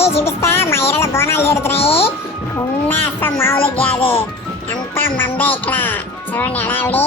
చూడండి చూపిస్తా మా ఏరియాలో బోనాలు జరుగుతున్నాయి. అసలు మామూలుగా కాదు, అంతా మందే ఇక్కడ. చూడండి హడావిడి.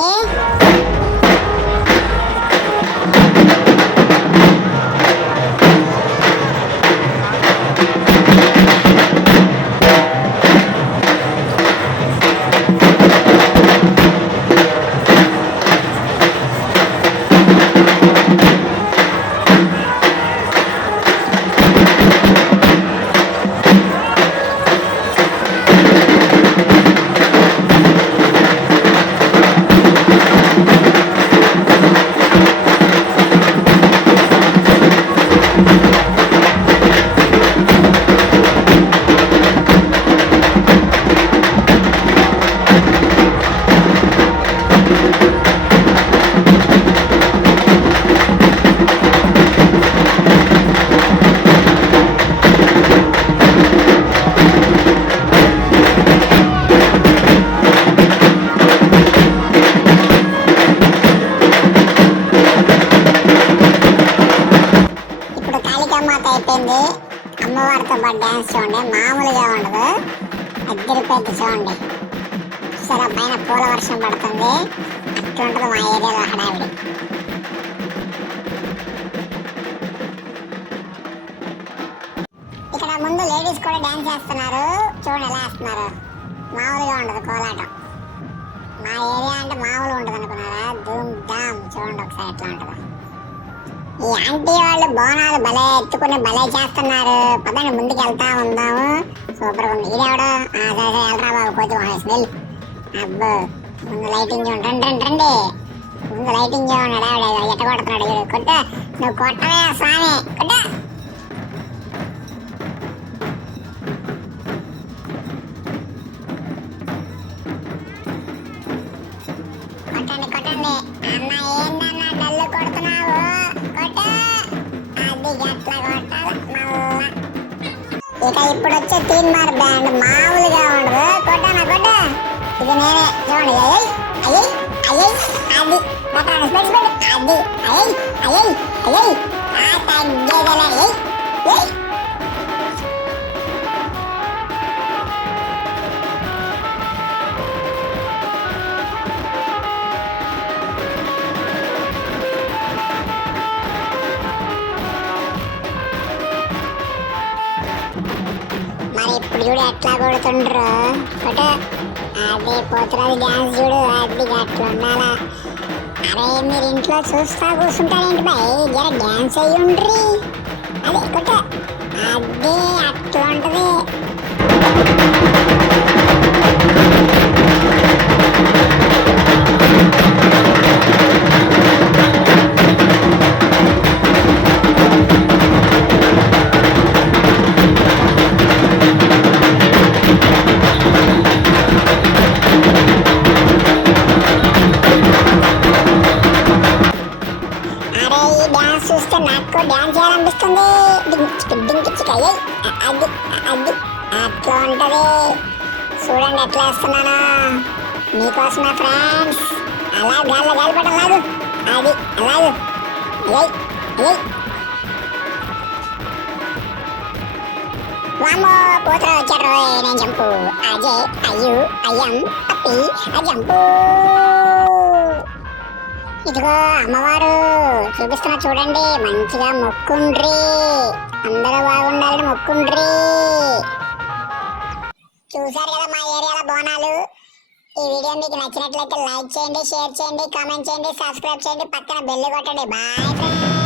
మాత అయిపోయింది. అమ్మవారితో పాటు డ్యాన్స్ చూడండి, మామూలుగా ఉండదు. అద్దరిపోయింది చూడండి. సరే పైన పూల వర్షం పడుతుంది, అట్లుంటుంది మా ఏరియాలో హడావిడి. ఇక్కడ ముందు లేడీస్ కూడా డ్యాన్స్ చేస్తున్నారు, చూడండి ఎలా వేస్తున్నారు. మామూలుగా ఉండదు కోలాటం. మా ఏరియా అంటే మామూలుగా ఉంటుంది అనుకున్నారా? ధూమ్ ధామ్. చూడండి ఒకసారి ఎట్లా ఉంటుంది. ఈ ఆంటీ వాళ్ళు బోనాలు భలే ఎత్తుకుని భలే చేస్తున్నారు. పదండి ముందుకు వెళ్తా ఉందాము. సూపర్ ఉంది. ఇదేవడో వెళ్తా బాబు కోతి స్మెల్. అబ్బో ముందు లైటింగ్ చూడండి. రండి రండి రండి, ముందు లైటింగ్ చూడండి. ఎట్ట కొడుతున్నాడు వీడు. కొట్ట నువ్వు కొట్టవే స్వామి, కొట్ట. కొట్టండి కొట్టండి. అన్న ఏందన్నా డల్లు కొడుతున్నావు? ఇక ఇప్పుడు వచ్చే తీన్మార్ బ్యాండ్ మామూలుగా ఉండదు. కొట్టానా కొట్ట. ఇది నేనే చూడండి. అయ్యి అయ్యి అది అది అయ్యి అయ్యి అయ్యి తగ్గేదలే. మరి ఇప్పుడు చూడు ఎట్లా కొడుతుండ్రు. కొట్టు. అదే పోతున్నది డ్యాన్స్ చూడు. అది అట్లా ఉండాలా. అరే మీరు ఇంట్లో చూస్తా కూర్చుంటారేంటి బాయ్, జర డ్యాన్స్ అయ్యి ఉండ్రి. అదే కొట్టు. అదే అట్లా ఉంటది. చూస్తే నాకు డ్యాన్స్ చేయాలనిపిస్తుంది. అది అది అట్లా ఉంటది. చూడండి ఎట్లా వేస్తున్నాను మీకోసమే ఫ్రెండ్స్. అలా గాలి గాలిపటం లాగు. అది అలాగు. వామో పోతరా వచ్చారు. నేను జంపు. అజయ్ అయ్యు అయ్యం అప్పి జంపు. ఇదిగో అమ్మవారు చూపిస్తున్నా చూడండి. మంచిగా మొక్కుండ్రి, అందరూ బాగుండాలని మొక్కుండ్రి. చూసారు కదా మా ఏరియాలో బోనాలు. ఈ వీడియో మీకు నచ్చినట్లయితే లైక్ చేయండి, షేర్ చేయండి, కామెంట్ చేయండి, సబ్స్క్రైబ్ చేయండి, పక్కన బెల్ కొట్టండి. Bye friends.